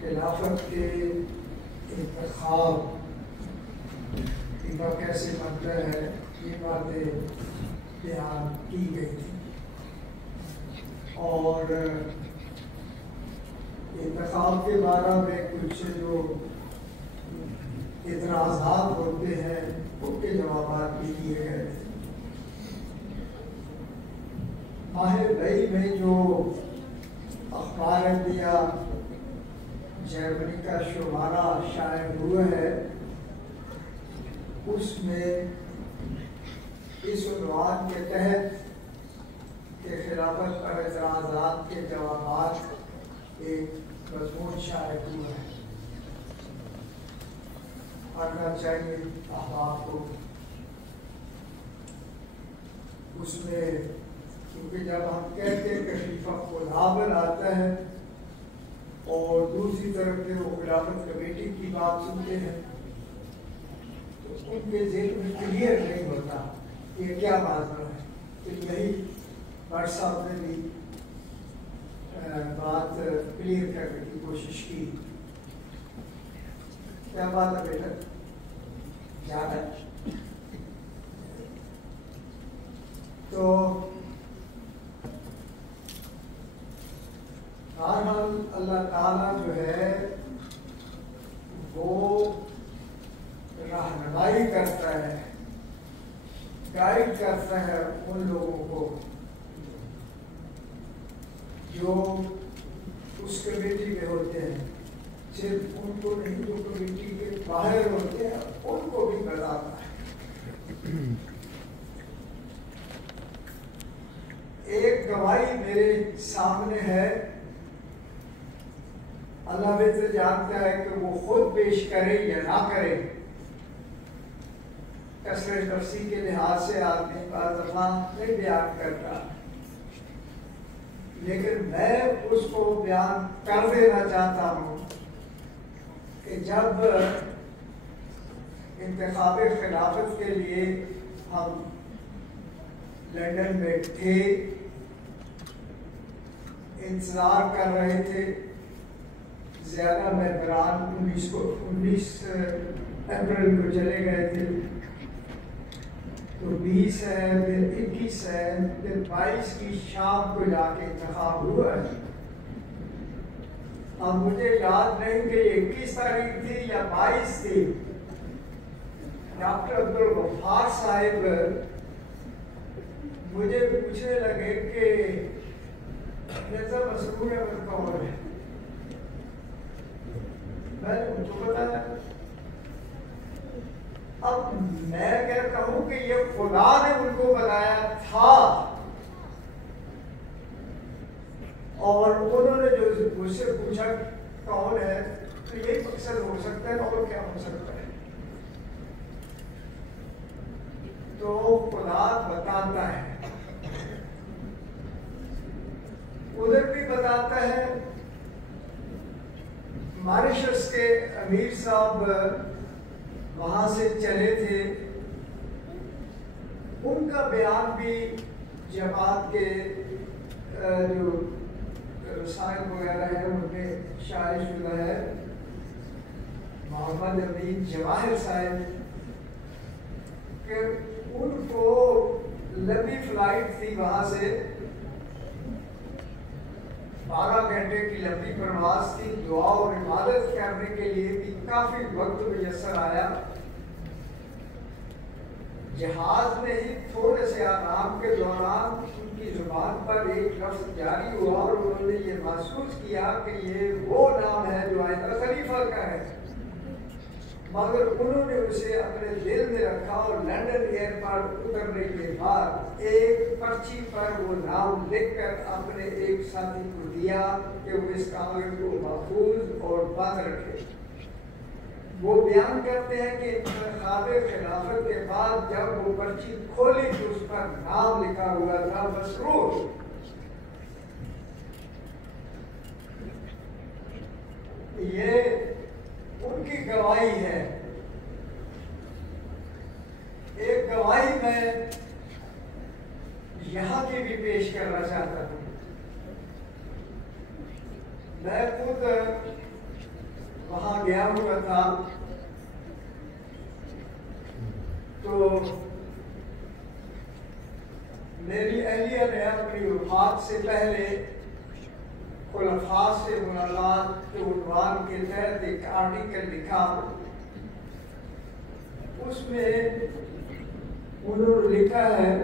خلافت کے انتخاب کا کیسے بنتا ہے، یہ باتیں بیان کی گئی تھی، اور انتخاب کے بارے میں کچھ جو اعتراضات ہوتے ہیں ان کے جوابات بھی دیے گئے تھے۔ ماہ مئی میں جو اخبار دیا جرمنی کا شمارہ شائع ہوا ہے، اس میں اس عنوان کے تحت کہ خلافت پر اعتراضات کے جوابات ایک مضمون شائع ہوا ہے۔ پڑھنا چاہیے احباب کو۔ اس میں کیونکہ جب ہم کہتے ہیں کہ خلیفہ خدا بناتا ہے اور دوسری طرف سے وہ خلافت کمیٹی کی بات سنتے ہیں تو ان کے ذہن میں کلیئر نہیں ہوتا کہ کیا بات ہے۔ تو یہی بٹ صاحب نے بھی بات کلیئر کرنے کی کوشش کی۔ کیا بات ہے بیٹا؟ یاد ہے؟ تو بہرحال اللہ تعالیٰ جو ہے وہ رہنمائی کرتا ہے، گائیڈ کرتا ہے ان لوگوں کو جو اس کمیٹی میں ہوتے ہیں۔ صرف ان کو نہیں، جو کمیٹی کے باہر ہوتے ہیں ان کو بھی بتاتا ہے۔ ایک گواہی میرے سامنے ہے، اللہ بہتر جانتا ہے کہ وہ خود پیش کرے یا نہ کرے۔ کثرت نفسی کے لحاظ سے آدمی بعض دفعہ نہیں بیان کرتا، لیکن میں اس کو بیان کر دینا چاہتا ہوں کہ جب انتخاب خلافت کے لیے ہم لندن میں تھے، انتظار کر رہے تھے، زیادہ ممبران 19 اپریل کو چلے گئے تھے، تو 20 ہے، پھر 21 ہے، پھر 22 کی شام کو جا کے انتخاب ہوا ہے۔ اب مجھے یاد نہیں کہ 21 تاریخ تھی یا 22 تھی۔ ڈاکٹر عبدالغفار صاحب مجھے پوچھنے لگے کہ مرزا مسرور احمد کون ہے؟ میں نے ان کو بتایا۔ اب میں کہتا ہوں کہ یہ خدا نے ان کو بتایا تھا، اور انہوں نے جو مجھ سے پوچھا کون ہے تو یہ مقصد ہو سکتا ہے اور کیا ہو سکتا ہے۔ تو خدا بتاتا ہے، ادھر بھی بتاتا ہے۔ ماریشس کے امیر صاحب وہاں سے چلے تھے، ان کا بیان بھی جماعت کے جو رسائل وغیرہ ہے ان میں شائع شدہ ہے۔ محمد امین جواہر صاحب کہ ان کو لمبی فلائٹ تھی، وہاں سے 12 گھنٹے کی لمبی پرواز تھی، دعا اور عبادت کرنے کے لیے بھی کافی وقت میسر آیا۔ جہاز میں ہی تھوڑے سے آرام کے دوران ان کی زبان پر ایک لفظ جاری ہوا اور انہوں نے یہ محسوس کیا کہ یہ وہ نام ہے جو آئندہ خلیفہ کا ہے، مگر انہوں نے اسے اپنے دل میں رکھا اور لندن ایئرپورٹ اترنے کے بعد ایک پرچی پر وہ نام لکھ کر اپنے ایک ساتھی کو دیا کہ وہ اس کاغذ کو محفوظ اور بند رکھے۔ وہ بیان کرتے ہیں کہ انتخاب خلافت کے بعد جب وہ پرچی کھولی تو اس پر نام لکھا ہوا تھا مسرور۔ یہ ان کی گواہی ہے۔ ایک گواہی میں یہاں کی بھی پیش کرنا چاہتا ہوں۔ میں خود وہاں گیا ہوا تھا، تو میری اہلیہ نے اپنی وفات سے پہلے خلفاء سے ملاقات کے عنوان کے تحت ایک آرٹیکل لکھا. اس میں انہوں نے لکھا ہے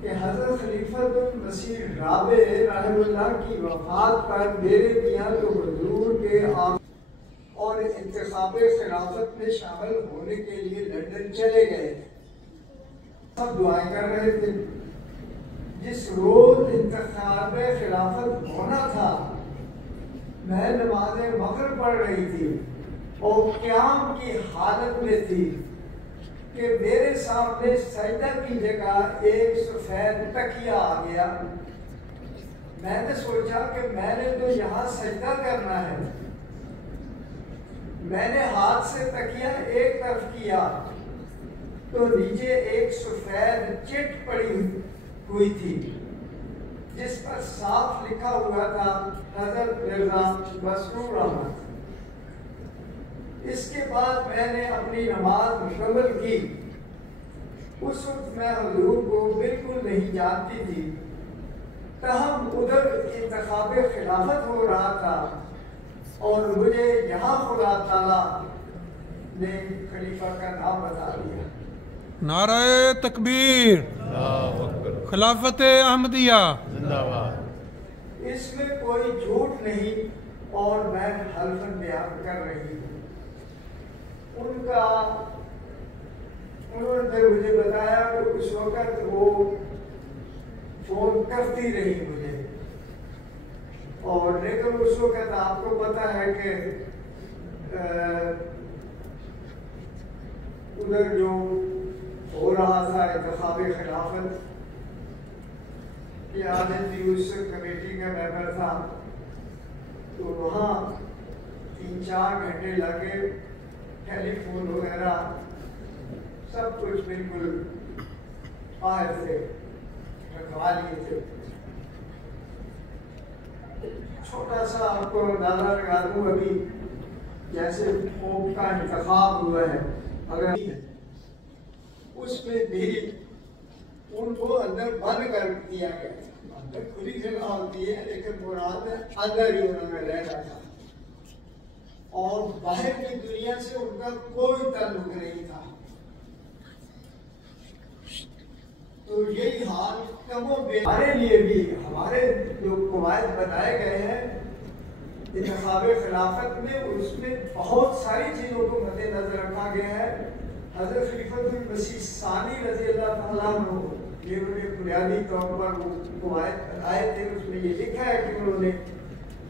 کہ حضرت خلیفۃ المسیح رابع رحمہ اللہ کی وفات پر میرے میاں تو حضور کے اور انتخاب خلافت میں شامل ہونے کے لیے لندن چلے گئے. سب دعائیں کر رہے تھے. جس روز انتخاب خلافت ہونا تھا میں نماز مغرب پڑھ رہی تھی اور قیام کی حالت میں تھی کہ میرے سامنے سجدہ کی جگہ ایک سفید تکیہ آ گیا. میں نے سوچا کہ میں نے تو یہاں سجدہ کرنا ہے. میں نے ہاتھ سے تکیہ ایک طرف کیا تو نیچے ایک سفید چٹ پڑی ہوئی تھی جس پر صاف لکھا ہوا تھا حضرت مرزا مسرور احمد. اس کے بعد میں نے اپنی نماز مکمل کی. اس وقت میں حضور کو بالکل نہیں جانتی تھی، تاہم ادھر انتخاب خلافت ہو رہا تھا اور مجھے یہاں خدا تعالیٰ نے خلیفہ کا نام بتا دیا. نعرہ تکبیر، خلافت احمدیہ زندہ باد. اس میں کوئی جھوٹ نہیں اور میں حلفاً بیان کر رہی ہوں. انہوں نے پھر مجھے بتایا کہ اس وقت وہ فون کرتی رہی مجھے، اور لیکن اس وقت آپ کو پتا ہے کہ ادھر جو ہو رہا تھا انتخاب خلافت کی عادت تھی، اس کمیٹی کا ممبر تھا، تو وہاں 3-4 گھنٹے لگے. ٹیلی فون وغیرہ سب کچھ بالکل باہر سے رکھوا لیے تھے. چھوٹا سا آپ کو اندازہ لگا دوں، ابھی جیسے پوپ کا انتخاب ہوا ہے، اگر اس میں میری ان کو اندر بند کر دیا گیا. اندر کھلی جگہ ہوتی ہے لیکن مراد اندر ہی انہوں نے رہنا تھا اور باہر کی دنیا سے ان کا کوئی تعلق نہیں تھا. تو یہی حال کم و بیش ہمارے لیے بھی. ہمارے جو قواعد بتائے گئے ہیں انتخاب خلافت میں، اس میں بہت ساری چیزوں کو مد نظر رکھا گیا ہے. حضرت خلیفۃ المسیح ثانی رضی اللہ تعالیٰ عنہ یہ انہوں نے بنیادی طور پر وہ قواعد بتائے تھے. اس میں یہ لکھا ہے کہ انہوں نے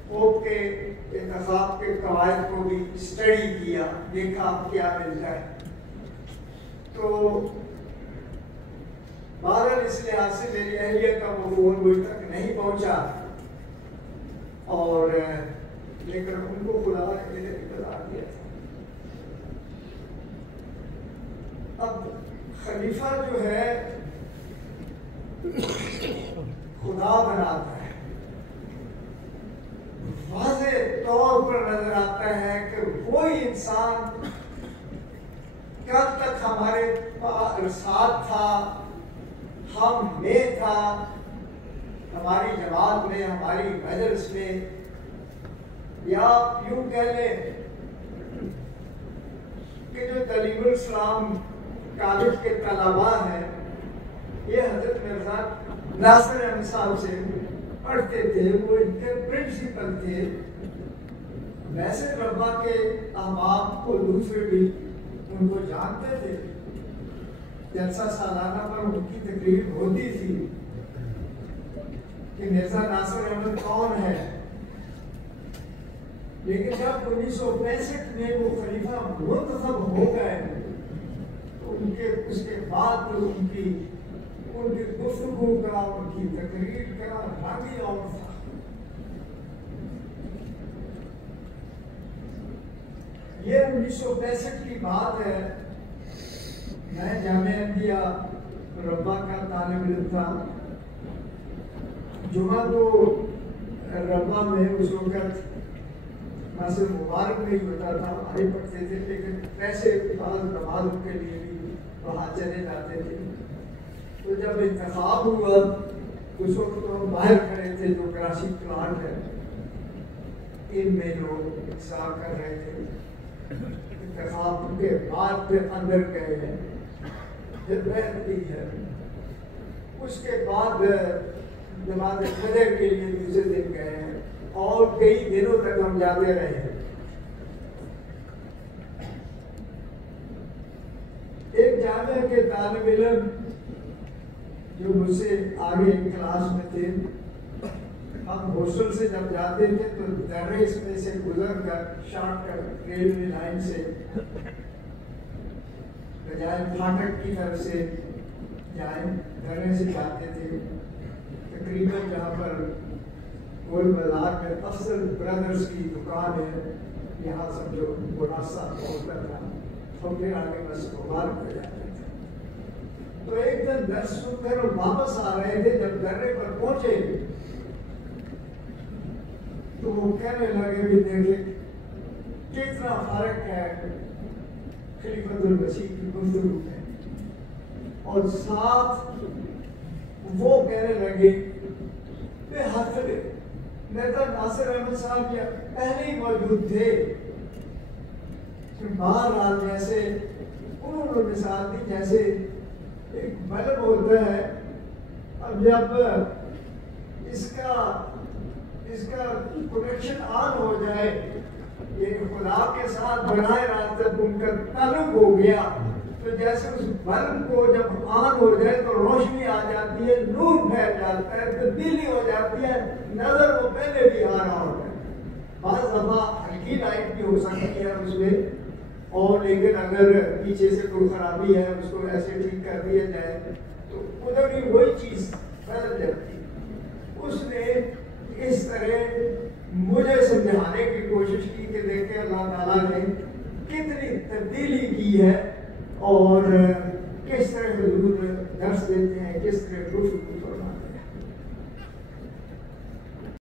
پوپ کے انتخاب کے قواعد کو بھی اسٹڈی کیا، دیکھا کیا ملتا ہے. تو بہرحال اس لحاظ سے میری اہلیہ کا وہ فون مجھ تک نہیں پہنچا، اور لیکن ان کو خدا نے بتا دیا تھا. اب خلیفہ جو ہے خدا بناتا ہے. واضح طور پر نظر آتا ہے کہ وہی انسان کب تک ہمارے ساتھ تھا، ہم میں تھا، ہماری جماعت میں، ہماری مجلس میں، یا یوں کہہ لیں کہ جو تعلیم الاسلام کالج کے طلباء ہیں یہ حضرت مرزا ناصر احمد صاحب سے پڑھتے تھے، وہ ان کے پرنسپل تھے. ویسے ربا کے احباب کو دوسرے بھی ان کو جانتے تھے. جلسہ سالانہ پر ان کی تقریر ہوتی تھی کہ مرزا ناصر احمد کون ہے. لیکن جب 1965 میں وہ خلیفہ منتخب ہو گئے تو اس کے بعد ان کی گفتگو کا، ان کی تقریر کا رنگ ہی اور تھا. یہ 1965 کی بات ہے. میں جامعہ احمدیہ ربا کا طالب علم تھا. جمعہ کو ربا میں اس وقت مسجد مبارک میں ہی ہوتا تھا، آئے پڑھتے تھے، لیکن پیسے بعض نمازوں کے لیے بھی وہاں چلے جاتے تھے۔ تو جب انتخاب ہوا اس وقت تو ہم باہر کھڑے تھے، جو کراچی پلانٹ ہے ان میں لوگ انتظار کر رہے تھے۔ انتخاب کے بعد پھر اندر گئے ہیں، پھر بیعت کی ہے، اس کے بعد نماز فجر کے لیے دوسرے دن گئے ہیں اور کئی دنوں تک ہم جاتے رہے ہیں۔ ایک جامعہ کے طالب علم جو مجھ سے آگے کلاس میں تھے، ہم ہاسٹل سے جب جاتے تھے تو درے اس میں سے گزر کر شارٹ کٹ ریلوے لائن سے بجائے پھاٹک کی طرف سے جائیں درے سے جاتے تھے۔ تقریباً جہاں پر گول بازار میں افضل برادرز کی دکان ہے، یہاں سمجھو مناسب ہوتا تھا، ہم پھر آگے بس مبارک ہو جاتے تھے۔ تو ایک دن درس سن کر واپس آ رہے تھے، جب درے پر پہنچے تو وہ کہنے لگے بھی دیکھیں کتنا فرق ہے خلیفۃ المسیح کی گفتگو میں، اور ساتھ وہ کہنے لگے بے حق نیتا ناصر احمد صاحب کیا پہلے ہی موجود تھے۔ بہرحال جیسے انہوں نے مثال دی جیسے ایک بلب ہوتا ہے، اب جب اس کا کنیکشن آن ہو جائے، یہ خدا کے ساتھ بنائے راستے ان کا تعلق ہو گیا، تو جیسے اس بلب کو جب آن ہو جائے تو روشنی آ جاتی ہے، نور پھیل جاتا ہے، تبدیلی ہو جاتی ہے، نظر وہ پہلے بھی آ رہا ہوتا ہے۔ بعض دفعہ ہلکی لائٹ بھی ہو سکتی ہے اس میں، اور لیکن اگر پیچھے سے کوئی خرابی ہے اس کو ایسے ٹھیک کر دیا جائے تو ادھر بھی وہی چیز بدل جاتی ہے۔ اس نے اس طرح مجھے سمجھانے کی کوشش کی کہ دیکھیں اللہ تعالیٰ نے کتنی تبدیلی کی ہے اور کس طرح حضور درس دیتے ہیں، کس طرح گفتگو